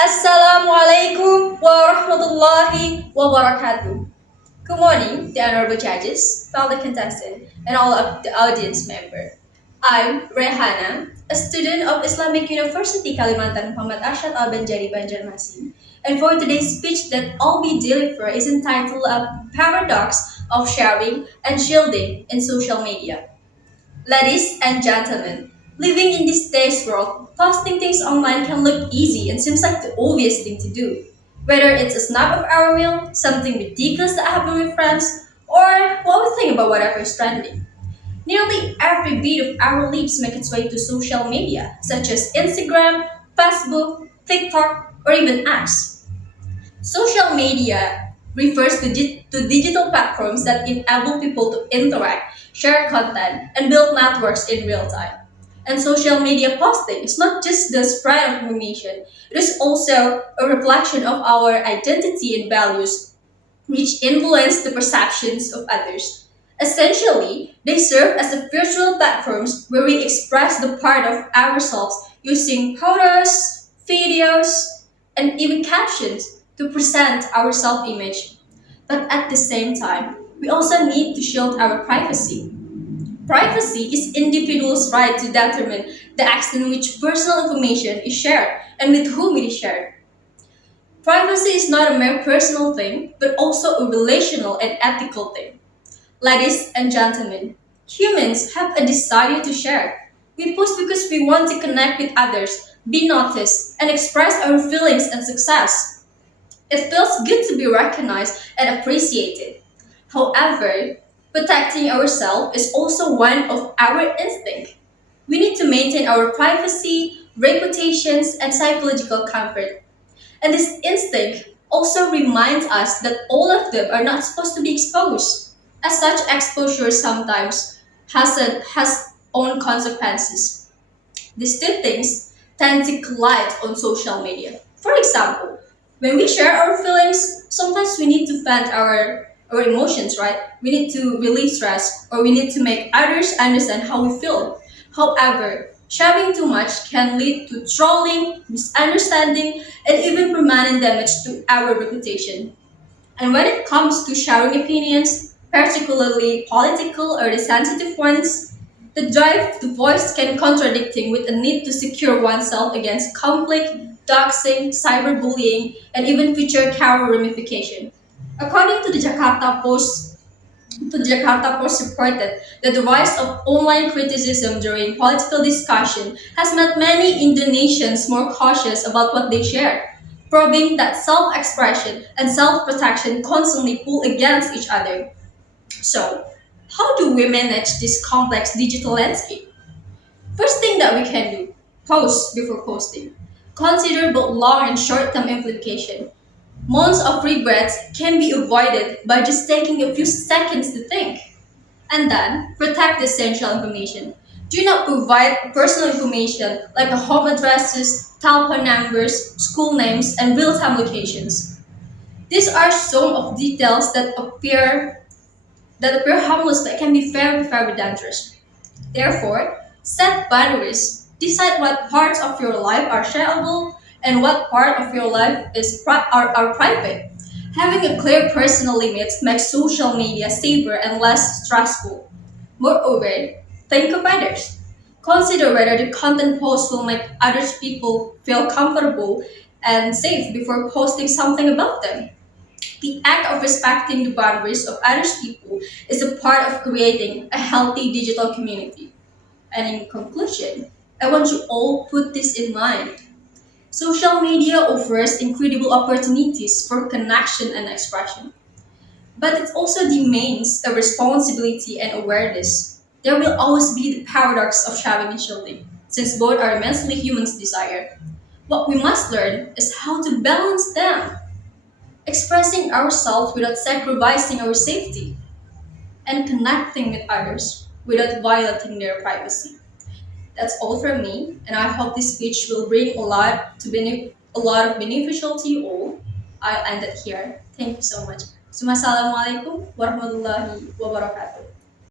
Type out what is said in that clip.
Assalamualaikum warahmatullahi wabarakatuh. Good morning, the honorable judges, fellow contestant, and all of the audience member. I'm Rehana, a student of Islamic University Kalimantan Muhammad Arsyad Al-Banjari Banjarmasin. And for today's speech that I'll be deliver is entitled A Paradox of Sharing and Shielding in Social Media. Ladies and gentlemen, living in this today's world, posting things online can look easy and seems like the obvious thing to do. Whether it's a snap of our meal, something ridiculous that happened with friends, or what we think about whatever is trending. Nearly every bit of our lives make its way to social media, such as Instagram, Facebook, TikTok, or even X. Social media refers to digital platforms that enable people to interact, share content, and build networks in real time. And social media posting is not just the spread of information, it is also a reflection of our identity and values, which influence the perceptions of others. Essentially, they serve as the virtual platforms where we express the part of ourselves using photos, videos, and even captions to present our self image. But at the same time, we also need to shield our privacy. Privacy is individuals' right to determine the extent in which personal information is shared and with whom it is shared. Privacy is not a mere personal thing, but also a relational and ethical thing. Ladies and gentlemen, humans have a desire to share. We post because we want to connect with others, be noticed, and express our feelings and success. It feels good to be recognized and appreciated. However, protecting ourselves is also one of our instincts. We need to maintain our privacy, reputations, and psychological comfort. And this instinct also reminds us that all of them are not supposed to be exposed. As such, exposure sometimes has own consequences. These two things tend to collide on social media. For example, when we share our feelings, sometimes we need to vent our emotions, right? We need to relieve stress or we need to make others understand how we feel. However, sharing too much can lead to trolling, misunderstanding, and even permanent damage to our reputation. And when it comes to sharing opinions, particularly political or the sensitive ones, the drive to voice can contradicting with a need to secure oneself against conflict, doxing, cyberbullying, and even future career ramification. According to the Jakarta Post reported that the rise of online criticism during political discussion has made many Indonesians more cautious about what they share, proving that self-expression and self-protection constantly pull against each other. So, how do we manage this complex digital landscape? First thing that we can do, post before posting. Consider both long and short-term implication. Months of regrets can be avoided by just taking a few seconds to think. And then, protect the essential information. Do not provide personal information like home addresses, telephone numbers, school names, and real-time locations. These are some of details that appear harmless but can be very, very dangerous. Therefore, set boundaries. Decide what parts of your life are shareable and what part of your life are private. Having a clear personal limits makes social media safer and less stressful. Moreover, think of others. Consider whether the content post will make other people feel comfortable and safe before posting something about them. The act of respecting the boundaries of other people is a part of creating a healthy digital community. And in conclusion, I want you all put this in mind. Social media offers incredible opportunities for connection and expression, but it also demands a responsibility and awareness. There will always be the paradox of sharing and shielding, since both are immensely humans' desire. What we must learn is how to balance them, expressing ourselves without sacrificing our safety, and connecting with others without violating their privacy. That's all from me, and I hope this speech will bring a lot of beneficial to you all. I'll end it here. Thank you so much. Assalamualaikum warahmatullahi wabarakatuh.